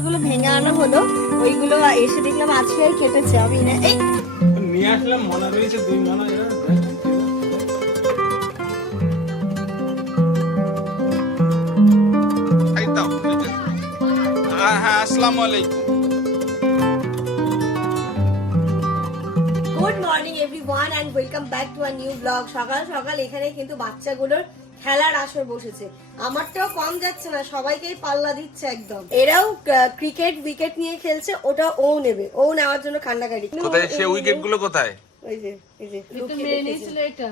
আনারসগুলো ভেঙে আনা হলো ওইগুলো এসে দেখলাম আজকে কেটেছে আমি না এই! নিয়ে আসলাম মনে রয়েছে দুই মনে হ্যাঁ আসসালামু আলাইকুম। Good morning everyone and welcome back to a new blog সকাল সকাল এখানে কিন্তু বাচ্চাগুলোর খেলার আসর বসেছে। আমারটাও কম যাচ্ছে না সবাইকেই পাল্লা দিচ্ছে একদম। এরাও ক্রিকেট উইকেট নিয়ে খেলছে ওটা ও নেবে ও নেওয়ার জন্য কান্নাকাটি। কোথায়? সে উইকেটগুলো কোথায়? ওই যে এই যে রেখেছে।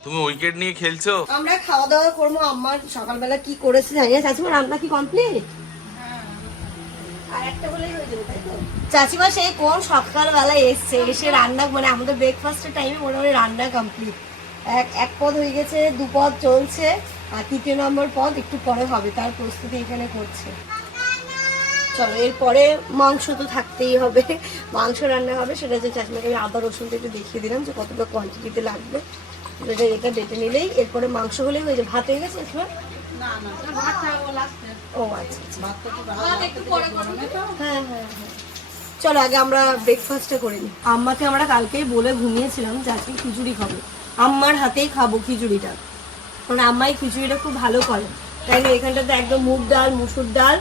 তুমি উইকেট নিয়ে খেলছো? আমরা খাওয়া দাওয়া করব আমার সকালবেলা কি করেছে জানি না। চাচিমা রান্না কি কমপ্লিট আর একটা হলেই হয়ে যাবে তাই তো? চাচিমা সেই কোন সকালবেলা এসছে এসে রান্না মানে আমাদের ব্রেকফাস্টের টাইমে মোটামুটি রান্না কমপ্লিট এক এক পদ হয়ে গেছে দু পদ চলছে আর তৃতীয় নম্বর পদ একটু পরে হবে তার প্রস্তুতি এখানে করছে। চলো এরপরে মাংস তো থাকতেই হবে মাংস রান্না হবে সেটা যে চাষমাকে আমি আদা রসুনটা একটু দেখিয়ে দিলাম যে কতটা কোয়ান্টিটিতে লাগবে। এটা এটা বেটে নিলেই এরপরে মাংস হলেই হয়ে যাবে। ভাত হয়ে গেছে এসময় ও আচ্ছা আচ্ছা। হ্যাঁ হ্যাঁ হ্যাঁ। চলো, আগে আমরা ব্রেকফাস্টটা করে নিই। আম্মাকে আমরা কালকেই বলে ঘুমিয়েছিলাম যে আজকে খিচুড়ি খাব। আম্মার হাতেই খাব খিচুড়িটা। মানে আম্মাই খিচুড়িটা খুব ভালো করে। তাই না, এখানটাতে একদম মুগ ডাল, মুসুর ডাল,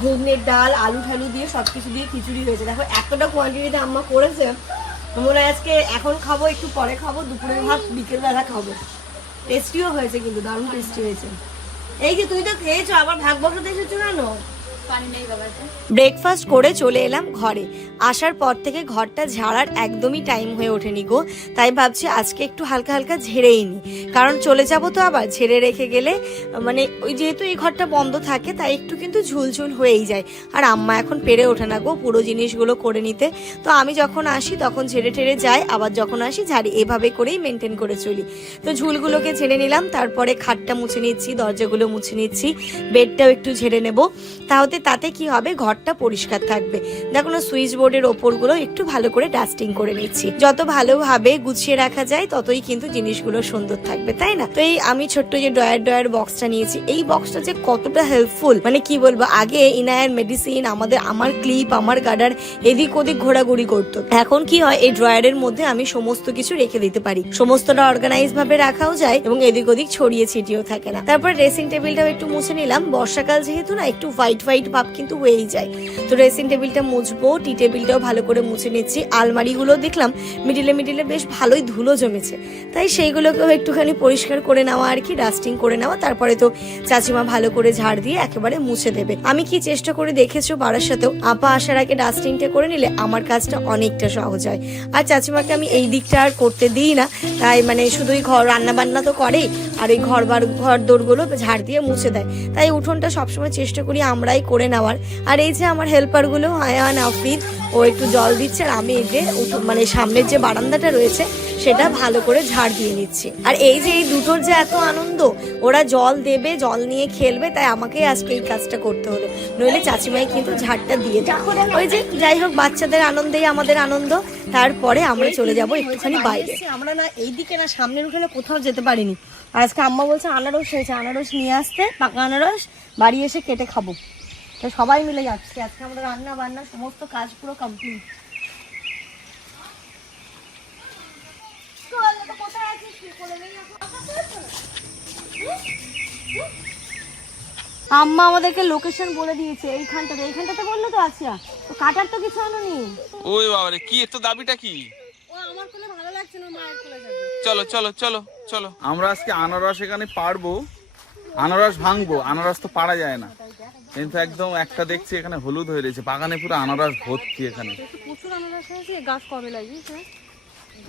ঘুগনের ডাল, আলু ঠালু দিয়ে সব কিছু দিয়ে খিচুড়ি হয়েছে। দেখো, এতটা কোয়ান্টিটিতে আম্মা করেছে। মনে হয় আজকে এখন খাব, একটু পরে খাব, দুপুরের ভাত বিকেলবেলা খাব। টেস্টিও হয়েছে কিন্তু, দারুণ টেস্টি হয়েছে। এই যে তুই তো খেয়েছো, আবার ভাগ বসাতে এসেছ কেন? ব্রেকফাস্ট করে চলে এলাম ঘরে। আসার পর থেকে ঘরটা ঝাড়ার একদমই টাইম হয়ে ওঠেনি গো, তাই ভাবছি আজকে একটু হালকা হালকা ঝেড়েই নি। কারণ চলে যাব তো আবার, ঝেড়ে রেখে গেলে মানে ওই যেহেতু এই ঘরটা বন্ধ থাকে, তাই একটু কিন্তু ঝুলঝুল হয়েই যায়। আর আম্মা এখন পেরে ওঠে না গো পুরো জিনিসগুলো করে নিতে। তো আমি যখন আসি, তখন ঝেড়ে ঠেড়ে যাই, আবার যখন আসি, ঝাড়ি এভাবে করেই মেনটেন করে চলি। তো ঝুলগুলোকে ঝেড়ে নিলাম, তারপরে খাটটা মুছে নিচ্ছি, দরজাগুলো মুছে নিচ্ছি, বেডটাও একটু ঝেড়ে নেব। তাহলে তাতে কি হবে? ঘরটা পরিষ্কার থাকবে। দেখো না সুইচ বোর্ডের ওপরগুলো একটু ভালো করে ডাস্টিং করে নিচ্ছি। যত ভালোভাবে গুছিয়ে রাখা যায়, ততই কিন্তু জিনিসগুলো সুন্দর থাকবে, তাই না? তো এই আমি ছোট্ট যে ড্রয়ার ড্রয়ার বক্সটা নিয়েছি, এই বক্সটা যে কতটা হেল্পফুল মানে কি বলব, আগে ইনায়ের মেডিসিন আমাদের, আমার ক্লিপ আমার গার্ডার এদিক ওদিক ঘোরাঘুরি করতো। এখন কি হয়, এই ড্রয়ারের মধ্যে আমি সমস্ত কিছু রেখে দিতে পারি। সমস্তটা অর্গানাইজ ভাবে রাখাও যায় এবং এদিক ওদিক ছড়িয়ে ছিটিয়েও থাকে না। তারপর ড্রেসিং টেবিলটাও একটু মুছে নিলাম। বর্ষাকাল যেহেতু না, একটু হোয়াইট হোয়াইট ভাব কিন্তু হয়েই যায়। তো ড্রেসিং টেবিলটা মুছবো টি টেবিলটাও ভালো করে মুছে নিচ্ছি। আলমারিগুলো দেখলাম মিডিলে মিডিলে বেশ ভালোই ধুলো জমেছে। তাই সেইগুলোকেও একটুখানি পরিষ্কার করে নেওয়া আর কি ডাস্টিং করে নেওয়া। তারপরে তো চাচিমা ভালো করে ঝাড় দিয়ে একেবারে মুছে দেবে। আমি কি চেষ্টা করে দেখেছ বাড়ার সাথেও? আপা আসার আগে ডাস্টিংটা করে নিলে আমার কাজটা অনেকটা সহজ হয়। আর চাচিমাকে আমি এই দিকটা আর করতে দিই না। তাই মানে শুধুই ঘর রান্না বান্না তো করেই, আর এই ঘর বার, ঘর দোরগুলো ঝাড় দিয়ে মুছে দেয়। তাই উঠোনটা সবসময় চেষ্টা করি আমরাই করে নেওয়ার। আর এই যে আমার হেল্পারগুলো আয়ান আফরিদ ও একটু জল দিচ্ছে আর আমি যে মানে সামনের যে বারান্দাটা রয়েছে, সেটা ভালো করে ঝাড় দিয়ে নিচ্ছি। আর এই যে এই দুটোর যে এত আনন্দ, ওরা জল দেবে, জল নিয়ে খেলবে, তাই আমাকে আজকে এই কাজটা করতে হলো। নইলে চাচিমাই কিন্তু ঝাড়টা দিয়ে দেয় ওই যে, যাই হোক, বাচ্চাদের আনন্দেই আমাদের আনন্দ। তারপরে আমরা চলে যাব একটুখানি বাইরে। আমরা না এইদিকে না, সামনের উঠোনে কোথাও যেতে পারিনি। আজকে আম্মা বলছে, আনারস হয়েছে আনারস নিয়ে আসতে, পাকা আনারস, বাড়ি এসে কেটে খাব। তো সবাই মিলে যাচ্ছি। আজকে আমরা রান্না বান্না সমস্ত কাজ পুরো কমপ্লিট আম্মা আমাদেরকে লোকেশন বলে দিয়েছে এইখানটাতে। এইখানটাতে বলল তো আচ্ছা তো কাটার তো কিছু আনোনি ওই বাবারে কি এত দাবিটা কি? ও আমার কোলে ভালো লাগছে না মায়ের কোলে যাবে। চলো চলো চলো চলো। আমরা আজকে আনারস এখানে পারব আনারস ভাঙবো। আনারস তো পারা যায় না। কিন্তু একদম একটা দেখছি এখানে হলুদ হয়ে রয়েছে। বাগানে পুরো আনারস ভর্তি এখানে। প্রচুর আনারস আছে গাছ কমে লাগিয়েছে?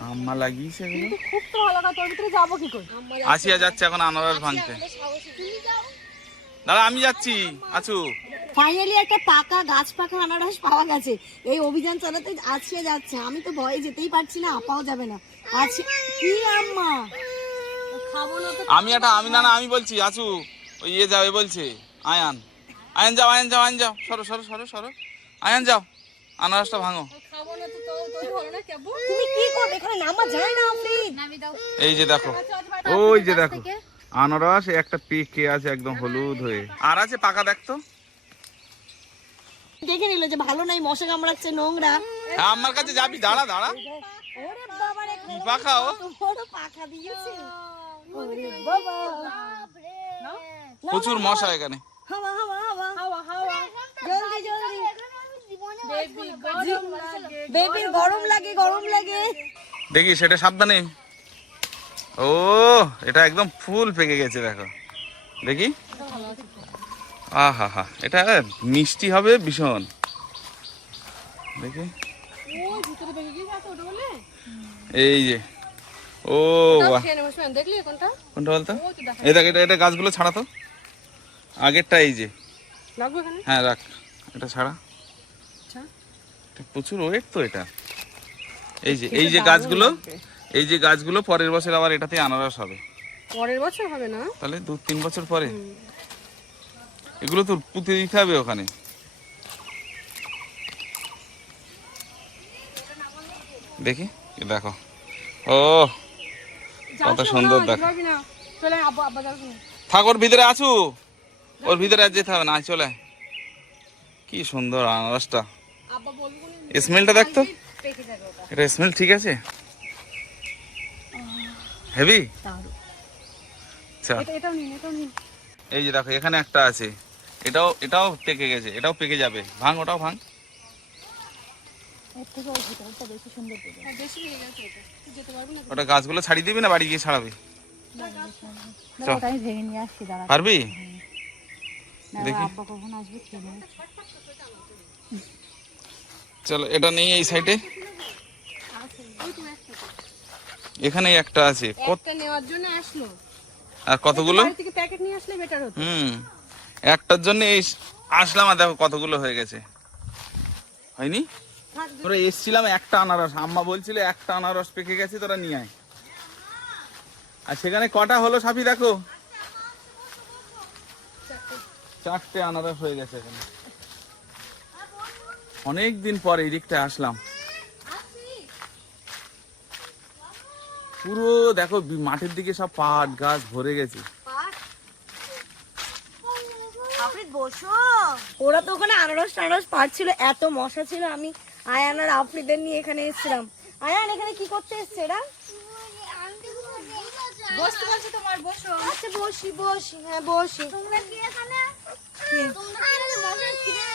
আম্মা লাগিয়েছে এগুলো খুব তো ভালো কথা ভিতরে যাব কি করে? আসিয়া যাচ্ছে। এখন আনারস ভাঙতে। দাদা আমি যাচ্ছি। আছু। ফাইনালি একটা পাকা গাছ পাকা আনারস পাওয়া গেছে। এই অভিযান চালাতে আজকে যাচ্ছে। আমি তো ভয়ে যেতেই পারছি না আপাও যাবে না। আজকে কি আম্মা? খাব না আমি একটা আমি না না আমি বলছি আছু। ওই ইয়ে যাবে বলছে আয়ান। আয়ান যাও আয়ন যাও আয়ন যাও। সরো সরো সরো সরো। আয়ন যাও। আনারসটা ভাঙো। তুমি কি করবে? এখানে নামা যায় না আফরিদ এই যে দেখো। ওই যে দেখো। আনারস একটা পেকে আছে একদম হলুদ হয়ে। আর আছে পাকা দেখতো দেখে নিল যে ভালো নাই মশা কামড়াচ্ছে নোংরা। হ্যাঁ, আমার কাছে যাবি দাঁড়া দাঁড়া। ওরে বাবা রে কি পাখা ও? বড় পাখা দিয়েছে। ওরে বাবা। প্রচুর মশা এখানে। হাওয়া হাওয়া। বেবির গরম লাগে গরম লাগে দেখি সেটা সাবধানে। ও এটা একদম ফুল পেকে গেছে দেখো। দেখি। আহা হা এটা মিষ্টি হবে ভীষণ। দেখি। এই যে। ও বাহ। কোনটা? কোনটা বলতো? এই দেখ এটা এটা গাছগুলো ছাড়া তো। আগেরটা এই যে। হ্যাঁ রাখ। এটা ছাড়া। প্রচুর ওয়েট তো এটা। এই যে এই যে গাছগুলো এই যে গাছগুলো পরের বছর আবার এটাতে আনারস হবে। পরের বছর হবে না? তাহলে দু তিন বছর পরে। এগুলো তো পুঁতে দিতে হবে ওখানে। দেখি দেখো। ও কত সুন্দর দেখো। থাক ওর ভিতরে আছো। ওর ভিতরে আর যেতে হবে না চলে। কি সুন্দর আনারসটা। স্মেলটা দেখতো পেকে এটা স্মেল ঠিক আছে? হেভি? আচ্ছা। এই যে দেখো এখানে একটা আছে। এটাও এটাও পেকে গেছে এটাও পেকে যাবে। ভাঙ ওটাও ভাঙ। হয়ে গেছে এটা তুই যেতে পারবি না ওটা গাছগুলো ছাড়িয়ে দিবি না বাড়ি গিয়ে ছাড়াবি? পারবি? দেখি আব্বা কখন আসবে খেয়ে নেবে। চলো এটা নেই এই সাইডে এখানে একটা আছে কত একটা নেওয়ার জন্য আসলো। আর কতগুলো? থেকে প্যাকেট নিয়ে আসলে বেটার হতো। হুম একটার জন্য এই আসলাম আর দেখো কতগুলো হয়ে গেছে। হয়নি? তোরা এসছিলাম একটা আনারস আম্মা বলছিল একটা আনারস পেকে গেছে তোরা নিয়ে আয়। আর সেখানে কটা হলো সাফি দেখো? চারটে আনারস হয়ে গেছে এখানে। অনেক দিন পর এই দিকটা আসলাম। পুরো দেখো মাঠের দিকে সব পাট গাছ ভরে গেছে। বসো। ওরা তো ওখানে আনারস টানারস পারছিল এত মশা ছিল আমি আয়ান আর আফরিদের নিয়ে এখানে এসেছিলাম। আয়ান এখানে কি করতে এসছে এরা? বসতে বলছি তোমার বসো। আচ্ছা বসি বসি হ্যাঁ বসি। তোমরা কি এখানে? তোমরা কি এখানে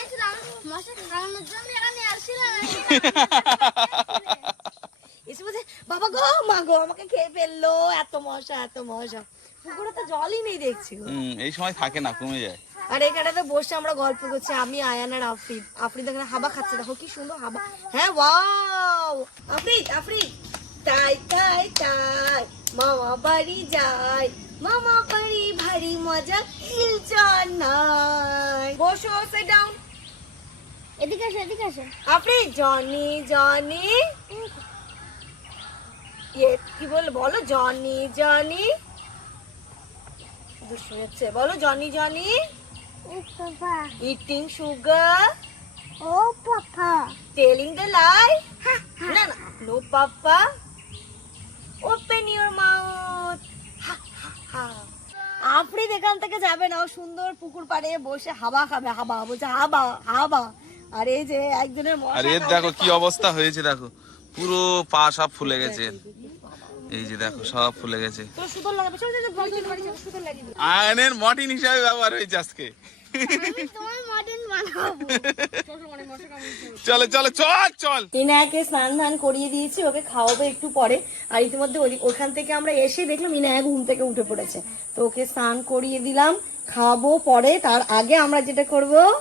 এসে বলছে বাবা গো মা গো আমাকে খেয়ে ফেলল। এত মশা এত মশা। পুকুরে তো জলই নেই দেখছি এই সময় থাকে না কমে যায়। আর এখানে তো বসে আমরা গল্প করছি আমি আয়ান আর আফরিদ আফরিদ এখানে হাবা খাচ্ছে। দেখো কি সুন্দর হাবা। হ্যাঁ ওয়াও! আফরিদ আফরিদ তাই তাই তাই মামা বাড়ি যাই মামা বাড়ি ভারী মজা নাই। বসো সে ডাউন এদিকে আসো এদিকে আসো। Afrid Johnny Johnny. ইয়ে কি বল বলো জনি জনি। শুনেছে বলো Johnny Johnny. Papa eating sugar, oh papa. No, no, no, Papa. Open your mouth. Ha, ha, ha. Afrid এখান থেকে যাবে না ও সুন্দর পুকুর পাড়ে বসে হাবা খাবে হাবা বলছে হাবা হাবা। আর এই যে একজনের মশা আর এর দেখো কি অবস্থা হয়েছে দেখো। পুরো পা সব ফুলে গেছে। এই যে দেখো সব ফুলে গেছে। আয়নের মটিন হিসাবে ব্যবহার হয়েছে আজকে। চলো চলো চল। চল ইনায়াকে স্নান ধান করিয়ে দিয়েছি ওকে খাওয়াবো একটু পরে। আর ইতিমধ্যে ওই- ওখান থেকে আমরা এসে দেখলাম ইনায়া ঘুম থেকে উঠে পড়েছে। তো ওকে স্নান করিয়ে দিলাম খাওয়াবো পরে। তার আগে আমরা যেটা করব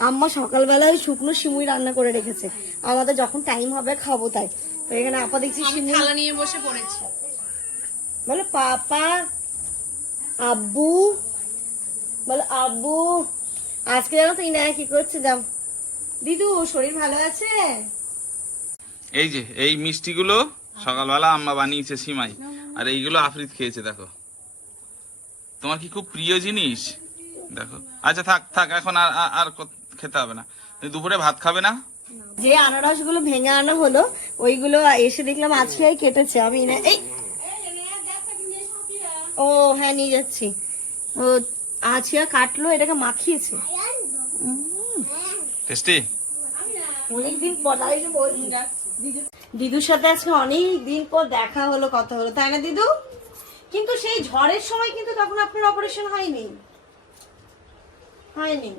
আম্মা সকালবেলা ওই শুকনো সিমুই রান্না করে রেখেছে। আমাদের যখন টাইম হবে খাব তাই। তো এখানে আপা দেখছি সিমুই থালা নিয়ে বসে পড়েছি। বলো পাপা আব্বু বলো আব্বু আজকে জানো তো ইনায়া কি করছে যাও। দিদু শরীর ভালো আছে? এই যে এই মিষ্টিগুলো সকালবেলা আম্মা বানিয়েছে সিমাই আর এইগুলো আফরিদ খেয়েছে দেখো। তোমার কি খুব প্রিয় জিনিস? দেখো। আচ্ছা থাক থাক এখন আর আর- খেতে হবে না। তুমি দুপুরে ভাত খাবে না? যে আনারসগুলো ভেঙে আনা হলো ওইগুলো এসে দেখলাম আজকে কেটেছে। আমি না এই! ও হ্যাঁ নিয়ে যাচ্ছি। ও আছিয়া কাটলো এটাকে মাখিয়েছে। টেস্টি? অনেকদিন পর। দিদুর সাথে আজকে অনেক দিন পর দেখা হলো কথা হলো তাই না দিদু? কিন্তু সেই ঝড়ের সময় কিন্তু তখন আপনার অপারেশন হয়নি। হয়নি।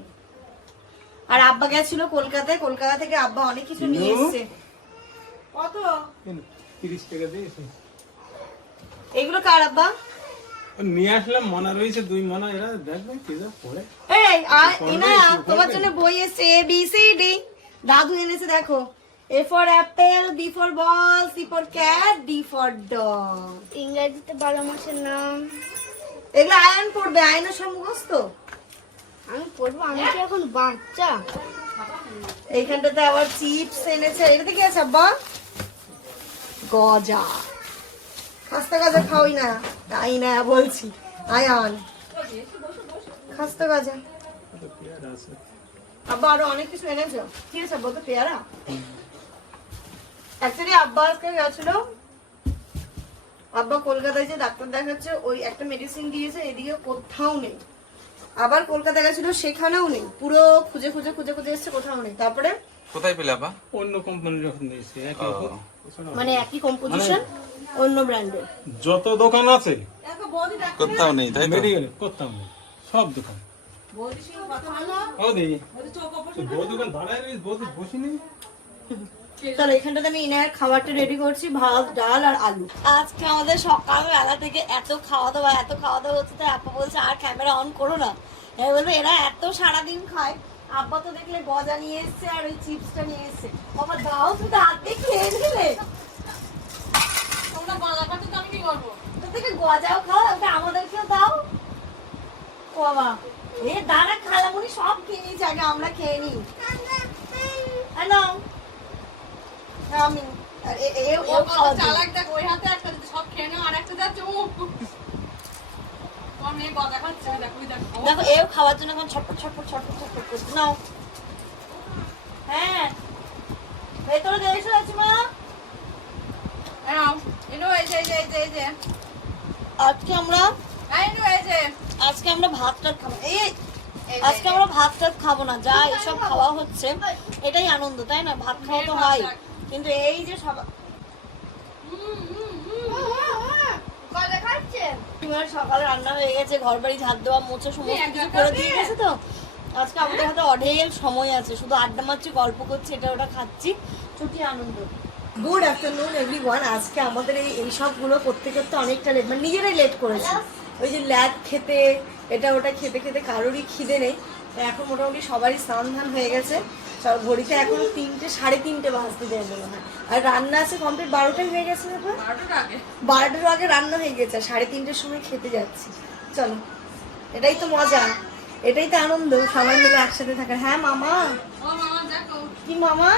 আর আব্বা গেছিল কলকাতায় কলকাতা থেকে আব্বা অনেক কিছু নিয়ে এসছে। কত? তিরিশ টাকা দিয়েছে এগুলো কার আব্বা? নিয়ে আসলাম মনে রয়েছে দুই মনে এরা দেখবে কি যা পড়ে। এই ইনা তোমার জন্য বই এসছে এ বি সি ডি দাদু এনেছে দেখো। A for apple B for ball C for cat D for dog ইংরেজিতে বারো মাসের নাম। এগুলো আয়ন পড়বে আয়নের সব মুখস্থ আমি পড়ব আমি কি এখন বাচ্চা? এইখানটাতে আবার চিপস এনেছে। আছে, আব্বা? গজা। খাস্তা না। তাই না, বলছি। খাস্তা আব্বা, আরও অনেক কিছু এনেছো। কি আছে, আব্বা তো পেয়ারা? অ্যাকচুয়ালি আব্বা আজকে গেছিল। আব্বা কলকাতায় যে ডাক্তার দেখাচ্ছে, ওই একটা মেডিসিন দিয়েছে, এদিকে কোথাও নেই। আবার কলকাতা গেছিল সেখানেও নেই। পুরো খুঁজে খুঁজে খুঁজে খুঁজে এসছে কোথাও নেই। তারপরে? কোথায় পেলে আপা অন্য কোম্পানি যখন দিয়েছে মানে একই কম্পোজিশন অন্য ব্র্যান্ডের যত দোকান আছে কোথাও নেই তাই তো? মেডিকেল করতাম না সব দোকান। ও দেখি বউ দোকান দাঁড়ায় রয়েছে বউ বসিনি? চলো এখানটাতে আমি ইনায়ের খাবারটা রেডি করছি ভাত ডাল আর আলু। আজকে আমাদের সকালবেলা থেকে এত খাওয়া দাওয়া এত খাওয়া দাওয়া হচ্ছে তো আব্বা বলছে আর ক্যামেরা অন করো না। আমি বলব এরা এত সারাদিন খায়। আব্বা তো দেখলে গজা নিয়ে এসছে আর ওই চিপসটা নিয়ে এসছে। বাবা দাও তো হাত দিয়ে খেয়ে দিলে তোমরা গলা কাটে তো আমি কি করব? তো থেকে গজাও খাও ওটা আমাদেরকেও দাও। ও বাবা। এ দাঁড়া খালামুনি সব খেয়ে নিয়েছে আগে আমরা খেয়ে নিই। আর নাও নাও আমি আর এ- এ- ও কত চালাক দেখ ওই হাতে একটা দিচ্ছে, সব খেয়ে নাও আর একটা যাচ্ছে ও তোমার মেয়ে খাচ্ছে দেখো দেখো দেখো এও খাওয়ার জন্য এখন ছটপট ছটপট ছটপট ছটপট করছে। নাও। হ্যাঁ। ভেতরে দেড়শো আছে মা। নাও। এনো এই যে এই যে এই যে আজকে আমরা এই এনো এই যে। আজকে আমরা ভাত টাত খাব। এই এই আজকে আমরা ভাত টাত খাব না যা এসব খাওয়া হচ্ছে এটাই আনন্দ তাই না? ভাত খাওয়া তো হয়। কিন্তু এই যে সবাই সকালে রান্না হয়ে গেছে ঘর বাড়ি ঝাড় দেওয়া মোছা সমস্ত কিছু করে দিয়ে গেছে তো? আজকে আমাদের হাতে অঢেল সময় আছে শুধু আড্ডা মারছি গল্প করছি এটা ওটা খাচ্ছি ছুটি আনন্দ। গুড আফটারনুন এভরিওয়ান আজকে আমাদের এই এই সবগুলো করতে করতে অনেকটা লেট মানে নিজেরাই লেট করেছি। ওই যে ল্যাদ খেতে এটা ওটা খেতে খেতে কারোরই খিদে নেই। এখন মোটামুটি সবারই স্নান ধান হয়ে গেছে। সব ঘড়িতে এখন তিনটে সাড়ে তিনটে বাজতে দেয় মনে হয়। আর রান্না আছে কমপ্লিট বারোটাই হয়ে গেছে বারোটার আগে। রান্না হয়ে গেছে সাড়ে তিনটের সময় খেতে যাচ্ছি। চলো এটাই তো মজা এটাই তো আনন্দ সবাই মিলে একসাথে থাকার হ্যাঁ মামা? ও মামা দেখো। কি মামা?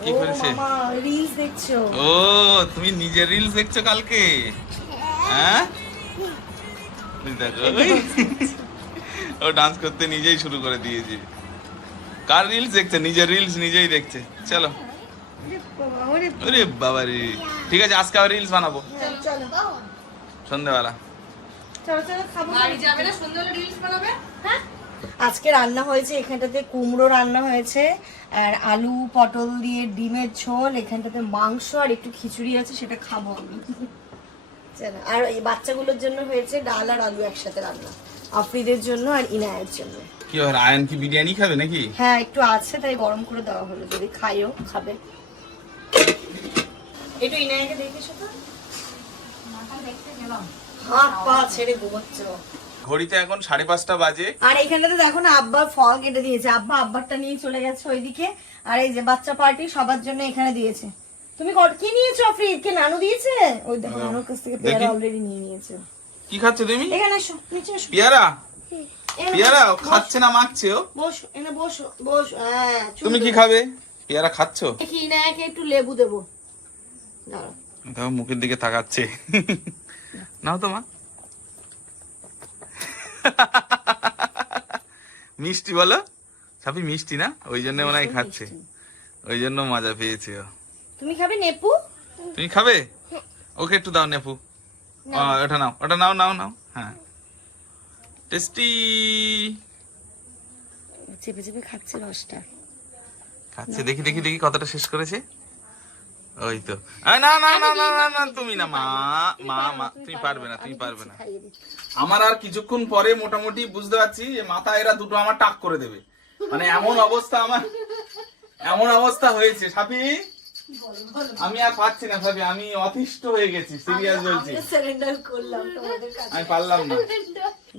কি ও মামা রিলস দেখছ? ও তুমি নিজে রিলস দেখছ কালকে? হ্যাঁ। দেখো ওই। ও ডান্স করতে নিজেই শুরু করে দিয়েছে। কার রিলস দেখছে? নিজের রিলস নিজেই দেখছে। চলো। ওরে বাবা রে। ঠিক আছে আজকে আবার রিলস বানাবো। চলো সন্ধ্যাবেলা। চলো চলো খাব। বাড়ি যাবে না? সুন্দর রিলস বানাবে? হ্যাঁ? আজকে রান্না হয়েছে এখানটাতে কুমড়ো রান্না হয়েছে আর আলু পটল দিয়ে ডিমের ঝোল এখানটাতে মাংস আর একটু খিচুড়ি আছে সেটা খাব আমি। আর এই বাচ্চাগুলোর জন্য হয়েছে ডাল আর আলু একসাথে রান্না। আফরিদের জন্য আর ইনায়ের জন্য। কি আর আয়ন কি বিরিয়ানি খাবে নাকি? হ্যাঁ একটু আছে তাই গরম করে দেওয়া হলো। যদি খাইও খাবে। একটু ইনায়াকে দেখেছ তো। মাথা দেখতে গেলাম। হাত পা ছেড়ে ঘুমাচ্ছ। ঘড়িতে এখন সাড়ে পাঁচটা বাজে। আর এইখানটাতে দেখো না আব্বার ফল কেটে দিয়েছে। আব্বা আব্বারটা নিয়ে চলে গেছে ওইদিকে। আর এই যে বাচ্চা পার্টি সবার জন্য এখানে দিয়েছে। তুমি কত- কি নিয়েছো ফ্রিজ কে নানু দিয়েছে? ওই দেখো নানুর কাছ থেকে পেয়ারা অলরেডি নিয়ে নিয়েছে। কি খাচ্ছ তুমি? এখানে এসো নিচে এসো। পিয়ারা? পিয়ারা খাচ্ছে না মাখছে ও? বসো এনে বসো বসো হ্যাঁ তুমি কি খাবে? পিয়ারা খাচ্ছ? দেখি ইনায়াকে একটু লেবু দেবো। দাঁড়াও। দেখো মুখের দিকে তাকাচ্ছে। নাও তো মা। মিষ্টি বলো? সাপি মিষ্টি না? ওই জন্য ওনাই খাচ্ছে। ওই জন্য মজা পেয়েছে তুমি খাবে নেপু? তুমি খাবে? ওকে একটু দাও নেপু। ওটা নাও ওটা নাও নাও নাও। হ্যাঁ। টেস্টি চেপে চেপে খাচ্ছে রসটা। খাচ্ছে দেখি দেখি দেখি কতটা শেষ করেছে? ওই তো। না না না না না না তুমি না মা মা মা তুমি পারবে না তুমি পারবে না। আমার আর কিছুক্ষণ পরে মোটামুটি বুঝতে পারছি যে মাথা এরা দুটো আমার টাক করে দেবে। মানে এমন অবস্থা আমার এমন অবস্থা হয়েছে। সাপি? আমি আর পাচ্ছি না সাপি আমি অতিষ্ঠ হয়ে গেছি সিরিয়াস বলছি সারেন্ডার করলাম তোমাদের কাছে। আমি পারলাম না।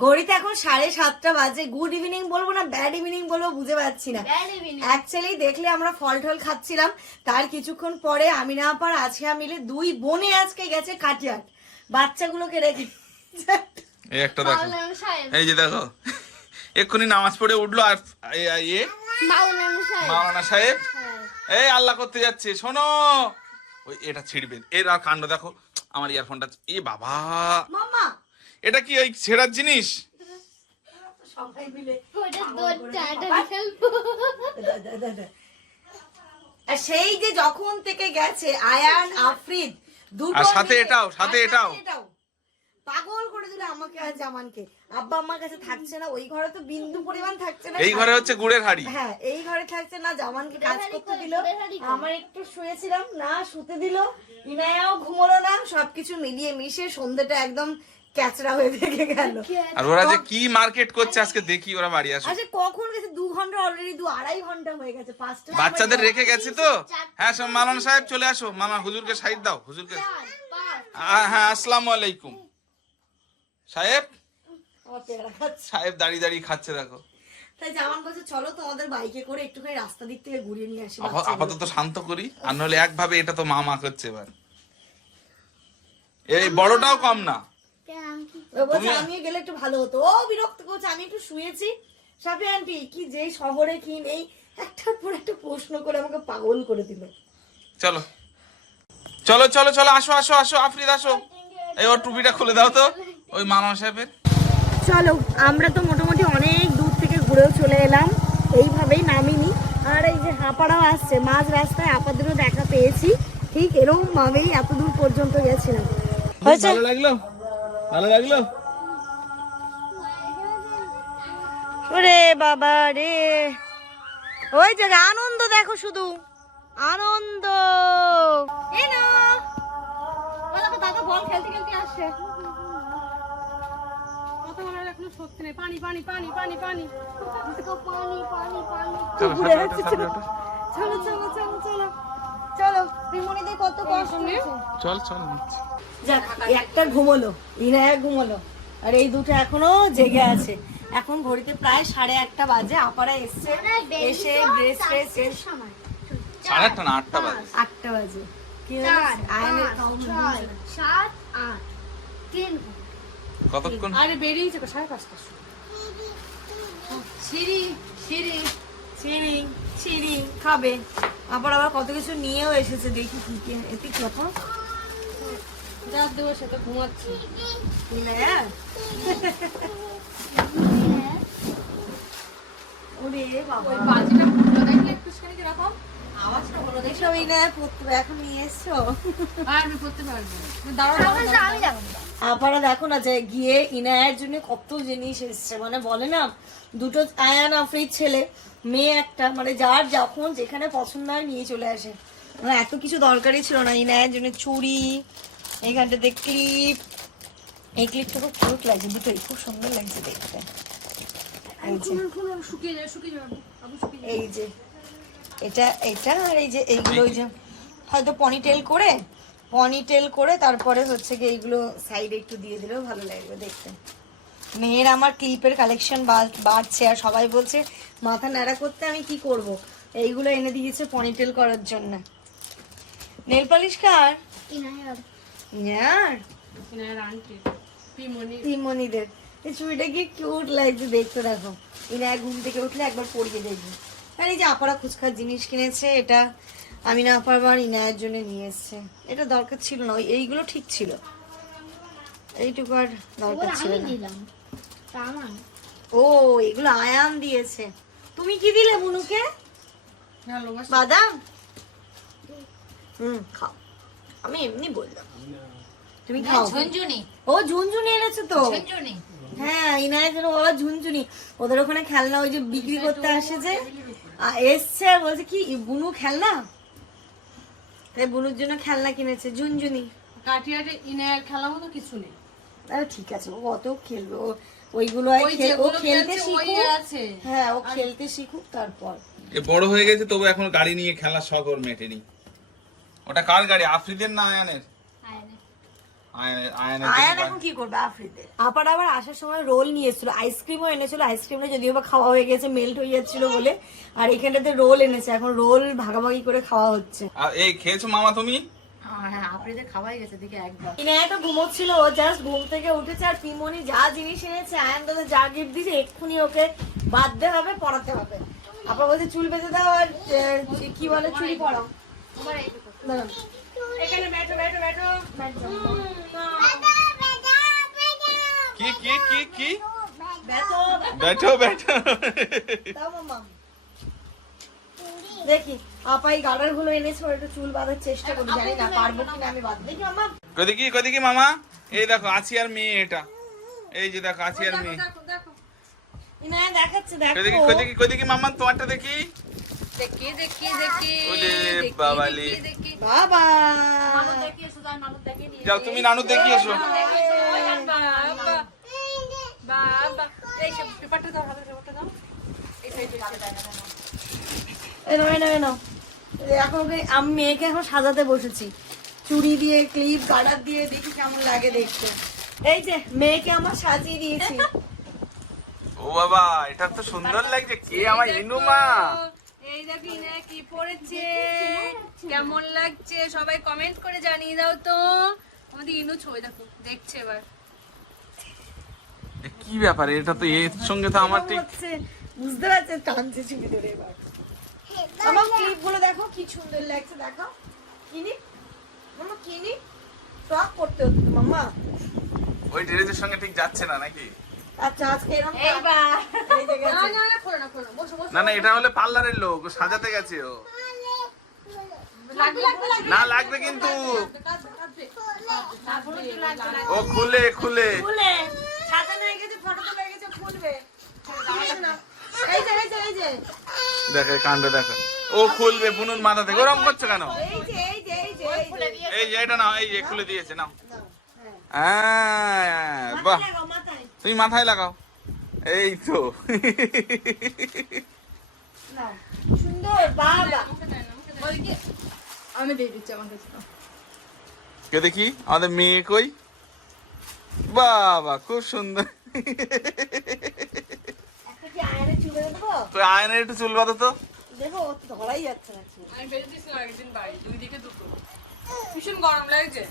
ঘড়িতে এখন সাড়ে সাতটা বাজে গুড ইভিনিং বলব না ব্যাড ইভিনিং বলব বুঝে পাচ্ছি না। অ্যাকচুয়ালি দেখলে আমরা ফল টল খাচ্ছিলাম তার কিছুক্ষণ পরে আমি না পার আজকে মিলে দুই বোনে আজকে গেছে কাটিয়াট বাচ্চাগুলোকে রেখে। এই একটা দেখো। এই যে দেখো এক্ষুনি নামাজ পড়ে উঠল আর মাওলানা সাহেব। এই আল্লাহ করতে যাচ্ছে শোনো। ওই এটা ছিড়বে। এর আর কাণ্ড দেখো। আমার ইয়ারফোনটা এ বাবা। মামা এটা কি ওই ছেঁড়ার জিনিস? সেই যে যখন থেকে গেছে আয়ান আফরিদ দুটো সাথে এটাও, সাথে এটাও। পাগল করে দিল আমাকে আর জামানকে। আব্বা আমার কাছে থাকছে না ওই ঘরে তো বিন্দু পরিমাণ থাকছে না। এই ঘরে হচ্ছে গুড়ের হাড়ি। হ্যাঁ এই ঘরে থাকছে না জামানকে কাজ করতে দিল। আমার একটু শুয়েছিলাম না শুতে দিল। ইনায়াও ঘুমোলো না সবকিছু মিলিয়ে মিশে সন্ধ্যেটা একদম ক্যাচড়া হয়ে থেকে গেল। আর ওরা যে কি মার্কেট করছে আজকে দেখি ওরা বাড়ি আসে আচ্ছা কখন গেছে? দু ঘণ্টা অলরেডি দু আড়াই ঘণ্টা হয়ে গেছে পাঁচটা বাচ্চাদের রেখে গেছে তো? হ্যাঁ সব মালান সাহেব চলে আসো। মামা হুজুরকে সাইড দাও হুজুরকে হ্যাঁ আসসালামু আলাইকুম। সাহেব? সাহেব দাঁড়িয়ে দাঁড়িয়ে খাচ্ছে দেখো। তাই জামান বলছে চলো তোমাদের বাইকে করে একটুখানি রাস্তা দিক থেকে ঘুরিয়ে নিয়ে আসি আপাতত শান্ত করি আর নাহলে একভাবে এটা তো মা মা করছে এবার। এই বড়টাও কম না। আমি গেলে একটু ভালো হতো। ও বিরক্ত করছে আমি একটু শুয়েছি। সাপে আন্টি কি যে শহরে কি নেই একটার পর একটা প্রশ্ন করে আমাকে পাগল করে দিল। চলো। চলো চলো চলো আসো আসো আসো আফরিদ আসো। এই ওর টুপিটা খুলে দাও তো। ওই মামা সাহেবের? চলো আমরা তো মোটামুটি অনেক দূর থেকে ঘুরেও চলে এলাম। এইভাবেই নামিনি। আর এই যে হাঁপাড়াও আসছে মাঝ রাস্তায় আপাদেরও দেখা পেয়েছি। ঠিক এরকম ভাবেই এত দূর পর্যন্ত গেছিলাম। হয়েছে ভালো লাগল? ভালো লাগল? ওরে বাবা রে। ওই যে আনন্দ দেখো শুধু। আনন্দ। এ না বল খেলতে খেলতে আসছে। কথা বলার এখনও সত্যি নেই। পানি পানি পানি পানি পানি। পানি পানি পানি ঘুরে যাচ্ছে, চলো। চলো চলো চলো চলো। রিমনিদের কত কষ্ট চল চল যাক একটা ঘুমোলো ইনায়া ঘুমোলো। আর এই দুটো এখনও জেগে আছে। এখন ঘড়িতে প্রায় সাড়ে একটা বাজে আপারা এসছে এসে ড্রেস ফ্রেস সাড়ে আটটা না আটটা বাজে। আটটা বাজে। কি? আয়নের কাউন্ট সাত আট তিন কতক্ষণ? আরে বেরিয়েছে তো সাড়ে পাঁচটার সময়। সিঁড়ি সিঁড়ি সিঁড়ি সিঁড়ি খাবে। আবার আবার কত কিছু নিয়েও এসেছে দেখি কি কি এতে কি আপা যা দেবো সে তো ঘুমাচ্ছি। ওরে বাবা। ওই বাজিটা ফুটো দেখলে একটু সেখানে রাখো? আওয়াজটা বলো দেখো ইনায়া পড়তে এখন নিয়ে এসছো? আর করতে পারব না। দাঁড়াও দাঁড়াও। আমি আমি আপনারা দেখো না যে গিয়ে ইনায়ের জন্য কত জিনিস এসছে মানে বলে না দুটো আয়ান আফরিদ ছেলে মেয়ে একটা মানে যার যখন যেখানে পছন্দ হয় নিয়ে চলে আসে। মানে এত কিছু দরকারই ছিল না ইনায়ের জন্য চুড়ি এইখানটাতে ক্লিপ। এই ক্লিপটা খুব কিউট লাগছে দুটোই খুব সুন্দর লাগছে দেখতে। এই যে। শুকিয়ে যাবে শুকিয়ে যাবে শুকিয়ে এই যে। এটা এটা আর এই যে এইগুলো ওই যে হয়তো পনিটেল করে পনিটেল করে তারপরে হচ্ছে কি এইগুলো সাইডে একটু দিয়ে দিলেও ভালো লাগবে দেখতে। মেয়ের আমার ক্লিপের কালেকশন বাড়ছে আর সবাই বলছে মাথা ন্যাড়া করতে আমি কি করব? এইগুলো এনে দিয়েছে পনিটেল করার জন্য। নেল পালিশ কার? ইনায়ার। ইয়ার যাবে আন্টি পিমনি। তিমনিদের এই ছবিটা কি কিউট লাগছে দেখতে দেখো। ইনা ঘুম থেকে উঠলে একবার পরিয়ে দেখবে। আর এই যে আপারা খুচখার জিনিস কিনেছে এটা আমি না পারবার ইনায়ের জন্য নিয়ে এসছে। এটা দরকার ছিল না এইগুলো ঠিক ছিল। এইটুকু আর দরকার ছিল না। ও এগুলো আয়ান দিয়েছে। তুমি কি দিলে বুনুকে বাদাম? হুম খাও। আমি এমনি বললাম। তুমি খাও। ঝুনঝুনি। ও ঝুনঝুনি এনেছো তো? ঝুনঝুনি। হ্যাঁ ইনায়ের জন্য বাবা ঝুনঝুনি। ওদের ওখানে খেলনা ওই যে বিক্রি করতে আসে যে এসছে বলছে কি বুনু খেলনা? তাই বুনুর জন্য খেলনা কিনেছে ঝুনঝুনি। কাঠিয়াটে ইনার খেলা মতো কিছু নেই। আরে ঠিক আছে ও অত খেলবে ও ওইগুলো ও খেলতে শিখুক। আছে। হ্যাঁ ও খেলতে শিখুক তারপর। এ বড় হয়ে গেছে তবু এখন গাড়ি নিয়ে খেলার শখ ওর মেটেনি ওটা কার গাড়ি? আফ্রিদের না আয়ানের? আয়ান এখন কি করবে? আফ্রিতে। আপার আবার আসার সময় রোল নিয়ে এসেছিল আইসক্রিমও এনেছিল। আইসক্রিমটা যদিও বা খাওয়া হয়ে গেছে মেল্ট হয়ে যাচ্ছিল বলে। আর এখানটাতে রোল এনেছে। এখন রোল ভাগাভাগি করে খাওয়া হচ্ছে। আর এই খেয়েছো মামা তুমি? হ্যাঁ তো ঘুমোচ্ছিল ও জাস্ট ঘুম থেকে উঠেছে আর পিমনি যা জিনিস এনেছে আয়ান দাদা যা গিফট দিয়েছে এক্ষুনি ওকে বাঁধতে হবে পড়াতে হবে। আবার বলছে চুল বেঁধে দাও আর কি বলে চুল পড়াও। এই দেখো মেয়ে মামা তোমারটা দেখি। দেখি দেখি দেখি ওলে বাবালে। দেখি, দেখি। বাবা। দেখিয়ে সুদা ননদ দেখিয়ে নিয়ে যাও তুমি নানু দেখি এসো বাবা বাবা এই সব পেপারটা দাও হাতে পেপারটা দাও। এই সাইডে এনো এনো এনো এখন আমি মেয়েকে এখন সাজাতে বসেছি। চুড়ি দিয়ে ক্লিপ গার্ডার দিয়ে দেখি কেমন লাগে দেখতে। এই যে মেয়েকে আমার সাজিয়ে দিয়েছি। ও বাবা এটা তো সুন্দর লাগছে। কে আমার ইনুমা এই দেখি না কি পড়েছে? কেমন লাগছে? সবাই কমেন্ট করে জানিয়ে দাও তো। আমাদের ইনু ছবি দেখো দেখছে এবার। কি ব্যাপার? এটা তো এর সঙ্গে তো আমার ঠিক বুঝতে পারছেন টানছে চুড়ি ধরে এবার। আমার ক্লিপগুলো দেখো কি সুন্দর লাগছে দেখো কিনি? মামা কিনি? ফ্রক করতে হতো মাম্মা ওই ড্রেসের সঙ্গে ঠিক যাচ্ছে না নাকি? আচ্ছা আজকে এরকম এইবার। না না না খোলো না খোলো বসো বসো। না না এটা হলে পার্লারের লোক সাজাতে গেছে ও। না লাগবে কিন্তু। ও খুলে খুলে। খুলে। সাজানো হয়ে গেছে ফটো তোলা গেছে খুলবে। এই যে এই যে এই যে দেখে কাণ্ড দেখো। ও খুলবে বুনুর মাথা থেকে। ওরম করছ কেন? এই যে এই যে এই যে এই যে। এই যে এটা নাও এই যে খুলে দিয়েছে নাও। হ্যাঁ। বাহ। লাগাও মাথায় তুমি মাথায় লাগাও। এই তো। সুন্দর বাবা। আমি দিয়ে দিচ্ছি আমার কাছে কে দেখি? আমাদের মেয়ে কই? বাবা খুব সুন্দর। আয়নের একটু চুল বাঁধো তো। দেখো ধরাই যাচ্ছে না আমি বেঁধে একদিন বাড়ি দুই দিকে দুটো। ভীষণ গরম লাগছে।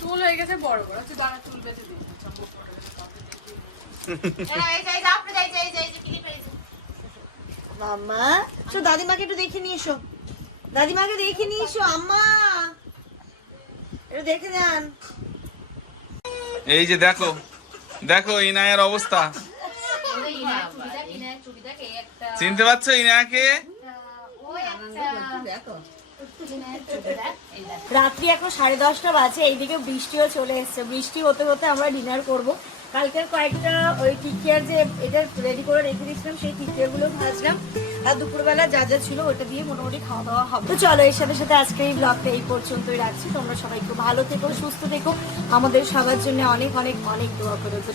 চুল হয়ে গেছে বড় বড়। তুই দাঁড়া চুল বেঁধে দিই মামা তো দাদিমাকে একটু দেখে নিয়ে এসো। দাদিমাকে দেখে নিয়ে এসো আম্মা। একটু দেখে যান। এই যে দেখো দেখো ইনায়ের অবস্থা। চিনতে পারছ ইনায়াকে? রাত্রি এখন সাড়ে দশটা বাজে এইদিকে বৃষ্টিও চলে এসছে। বৃষ্টি হতে হতে আমরা ডিনার করব। কালকের কয়েকটা ওই টিকিয়ার যে এটা রেডি করে রেখে দিয়েছিলাম, সেই টিকিয়ারগুলো ভাজলাম। আর দুপুরবেলা যা যা ছিল ওটা দিয়ে মোটামুটি খাওয়া দাওয়া হবে। তো চলো, এর সাথে সাথে আজকে এই ব্লগটা এই পর্যন্তই রাখছি। তোমরা সবাই একটু ভালো থেকো, সুস্থ থেকো। আমাদের সবার জন্য অনেক অনেক অনেক দোয়া করে তো